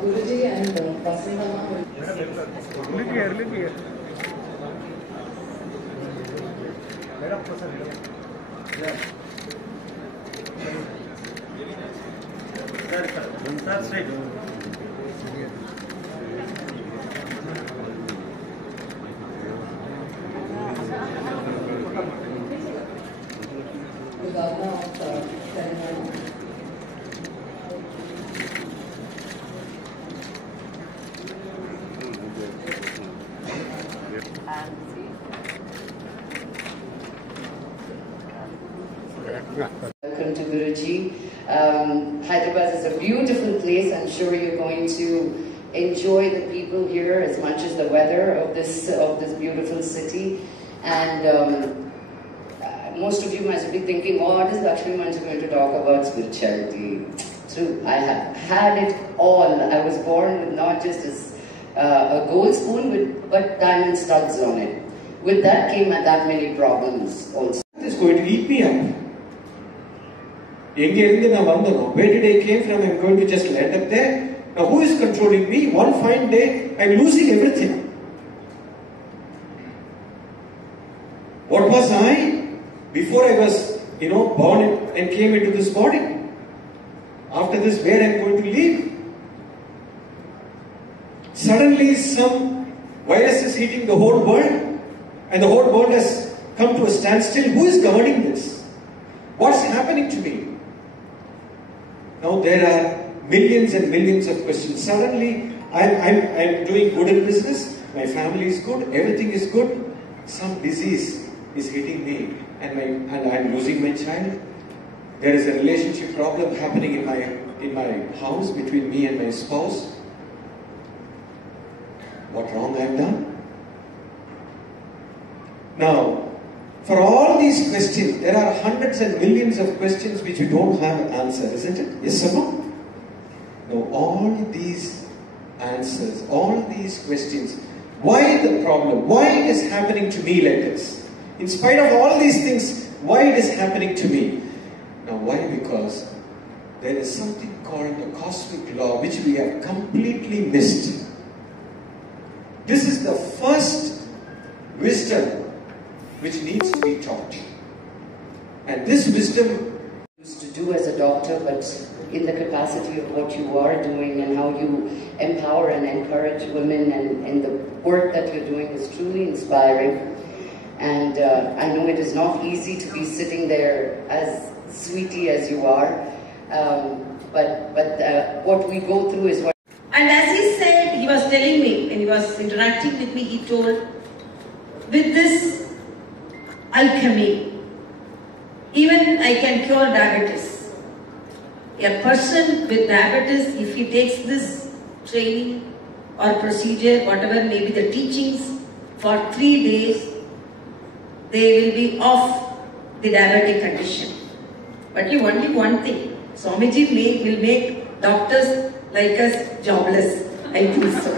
Guruji and Vasundama. Live here. The governor of Telangana. Welcome to Guruji. Hyderabad is a beautiful place. I'm sure you're going to enjoy the people here as much as the weather of this beautiful city. And most of you must be thinking, oh, what is Lakshmi Manju going to talk about spirituality? True, I have had it all. I was born with not just a gold spoon, but diamond studs on it. With that came that many problems also. Is going to eat me up. Where did I came from? I'm going to just land up there. Now who is controlling me? One fine day, I'm losing everything. What was I before I was, born and came into this body? After this, where I'm going to live? Suddenly some virus is hitting the whole world and the whole world has come to a standstill. Who is governing this? What's happening to me? Now there are millions and millions of questions. Suddenly I'm doing good in business, my family is good, everything is good. Some disease is hitting me and I'm losing my child. There is a relationship problem happening in my house between me and my spouse. What wrong I have done? Now, for all these questions, there are hundreds and millions of questions which you don't have an answer, isn't it? Yes or no? Now, all these answers, all these questions, why the problem? Why it is happening to me like this? In spite of all these things, why it is happening to me? Now, why? Because there is something called the cosmic law which we have completely missed. This is the first wisdom which needs to be taught. And this wisdom Used to do as a doctor, but in the capacity of what you are doing and how you empower and encourage women and the work that you're doing is truly inspiring. And I know it is not easy to be sitting there as sweetie as you are, but what we go through is what. And as he said, he was telling me, when he was interacting with me, he told, with this alchemy, even I can cure diabetes. A person with diabetes, if he takes this training or procedure, whatever may be the teachings, for 3 days, they will be off the diabetic condition. But only one thing, Swamiji will make doctors like us jobless. I think so.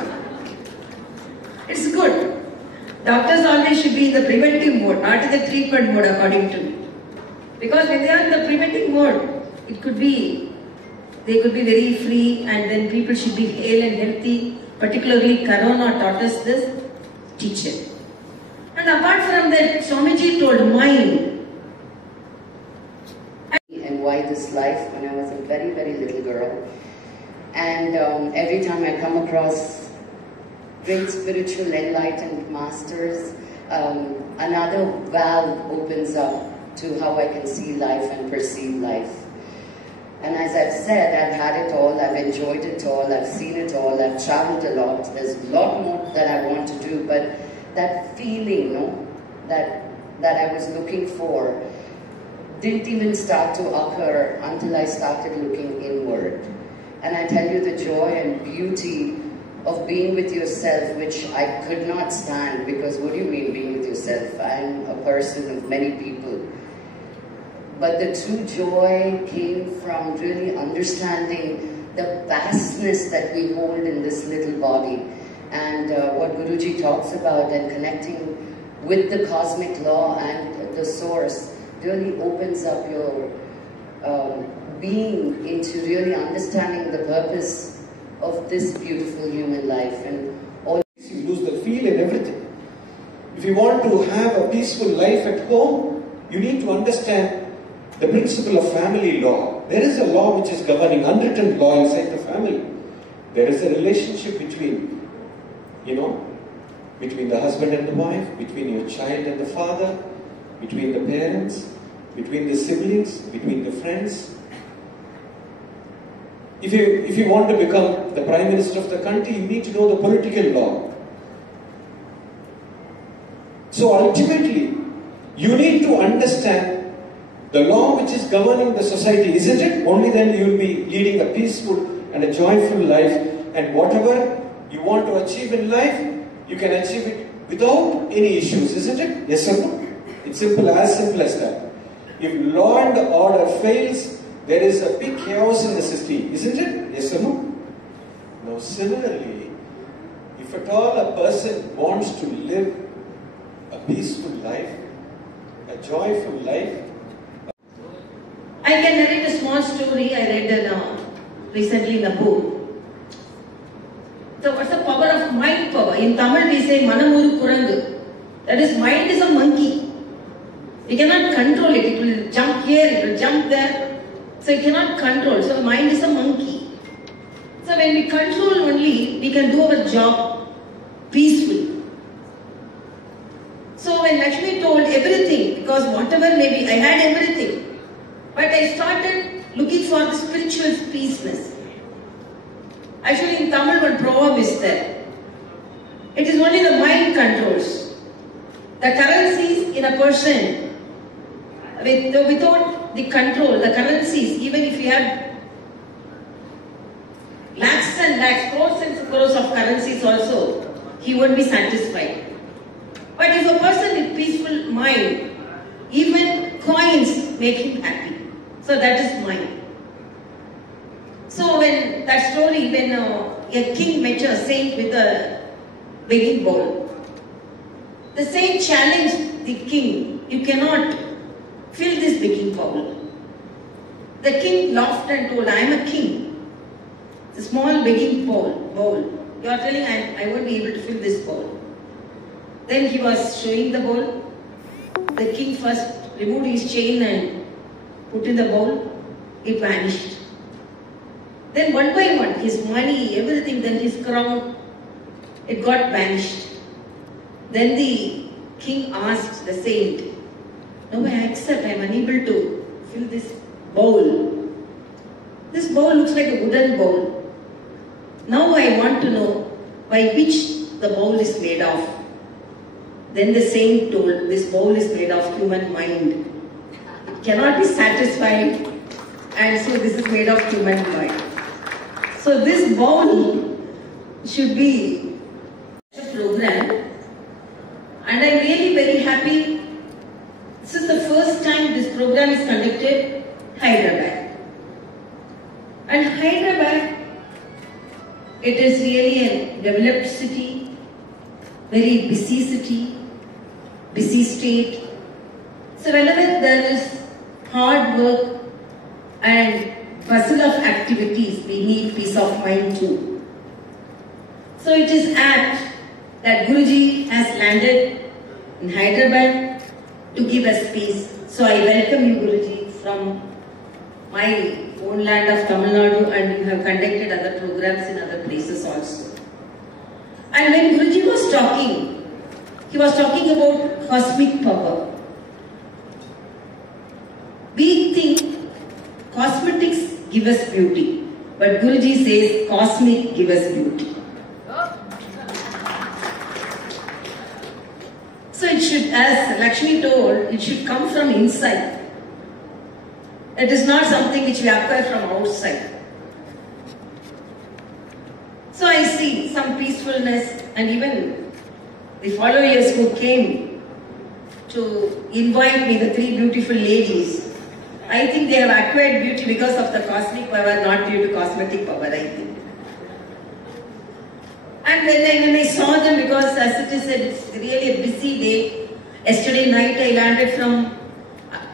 It's good. Doctors always should be in the preventive mode, not in the treatment mode, according to me. Because when they are in the preventive mode, they could be very free, and then people should be hale and healthy. Particularly, Corona taught us this teaching. And apart from that, Swamiji told mine. And why this life when I was a very, very little girl. And every time I come across great spiritual enlightened masters, another valve opens up to how I can see life and perceive life. And as I've said, I've had it all, I've enjoyed it all, I've seen it all, I've traveled a lot. There's a lot more that I want to do, but that feeling, that I was looking for didn't even start to occur until I started looking inward. And I tell you, the joy and beauty of being with yourself, which I could not stand, because what do you mean being with yourself? I'm a person of many people. But the true joy came from really understanding the vastness that we hold in this little body. And what Guruji talks about, and connecting with the cosmic law and the source, really opens up your being into really understanding the purpose of this beautiful human life. And all you lose the feel and everything. If you want to have a peaceful life at home, you need to understand the principle of family law. There is a law which is governing, unwritten law inside the family. There is a relationship between, between the husband and the wife, between your child and the father, between the parents, between the siblings, between the friends. If you want to become the Prime Minister of the country, you need to know the political law. So ultimately, you need to understand the law which is governing the society, isn't it? Only then you will be leading a peaceful and a joyful life, and whatever you want to achieve in life, you can achieve it without any issues, isn't it? Yes or no? It's simple as that. If law and order fails, there is a big chaos in the system, isn't it? Yes or no? Now similarly, if at all a person wants to live a peaceful life, a joyful life. I can narrate a small story I read recently in a book. So what's the power of mind power? In Tamil we say Manamuru Kurangu. That is, mind is a monkey. You cannot control it. It will jump here, it will jump there. So you cannot control. So mind is a monkey. So when we control only, we can do our job peacefully. So when Lakshmi told everything, because whatever maybe, I had everything. But I started looking for the spiritual peaceness. Actually in Tamil one proverb is there. It is only the mind controls. The currencies in a person, without the control, the currencies, even if you have lakhs and lakhs, crores and crores of currencies also, he won't be satisfied. But if a person with peaceful mind, even coins make him happy. So that is mind. So when that story, when a king met a saint with a begging bowl, the saint challenged the king, you cannot fill this begging bowl. The king laughed and told, I am a king. It's a small begging bowl. You are telling I won't be able to fill this bowl. Then he was showing the bowl. The king first removed his chain and put in the bowl. It vanished. Then one by one, his money, everything, then his crown, it got vanished. Then the king asked the saint, no, I accept, I am unable to fill this bowl. This bowl looks like a wooden bowl. Now I want to know by which the bowl is made of. Then the saint told, this bowl is made of human mind. It cannot be satisfied, and so this is made of human mind. So this bowl should be a program, and I'm really very happy. This is the first time this program is conducted in Hyderabad. And Hyderabad, it is really a developed city, very busy city, busy state. So whenever there is hard work and bustle of activities, we need peace of mind too. So it is apt that Guruji has landed in Hyderabad to give us peace. So I welcome you, Guruji, from my own land of Tamil Nadu, and you have conducted other programs in other places also. And when Guruji was talking, he was talking about cosmic power. We think cosmetics give us beauty, but Guruji says cosmic give us beauty. So it should, as Lakshmi told, it should come from inside. It is not something which we acquire from outside. So I see some peacefulness, and even the followers who came to invite me, the three beautiful ladies, I think they have acquired beauty because of the cosmic power, not due to cosmetic power, I think. And when I saw them, because as it is said, it's really a busy day. Yesterday night I landed from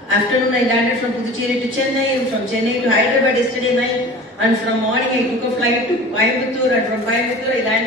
Afternoon I landed from Puducherry to Chennai, from Chennai to Hyderabad yesterday night, and from morning I took a flight to Coimbatore, and from Coimbatore I landed